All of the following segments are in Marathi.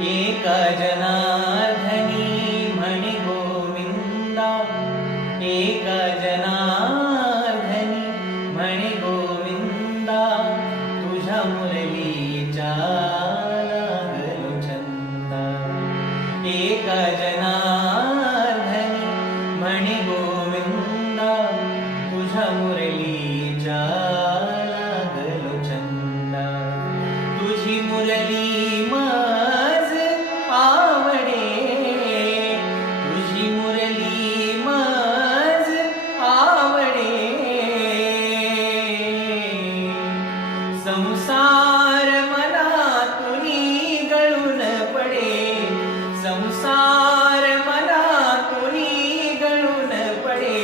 एका जनार्दनी म्हणे गोविंदा, एका जनार्दनी म्हणे गोविंदा, तुझ्या मुरलीच्या लागलो छंदा. एका जनार्दनी म्हणे गोविंदा, तुझ्या मुरलीच्या लागलो छंदा. तुझी मुरली मज आवडे, तुझी मुरली मज आवडे. संसार मनातुनी गळून पडे, संसार मनातुनी गळून पडे.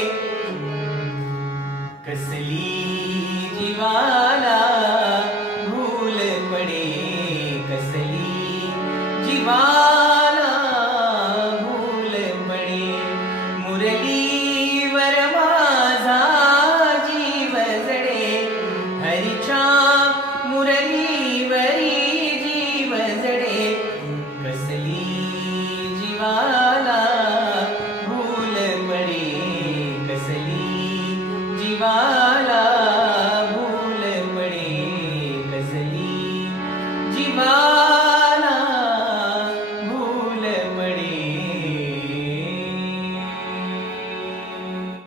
कसली जीवाला भूल पडे, कसली जीवाला भूल पडे. मुरलीवर माझा जीव जडे, हरीच्या मुरलीवरी जीव जडे. कसली जीवाला भूल पडे, कसली जीवाला भूल पडे, कसली जीवा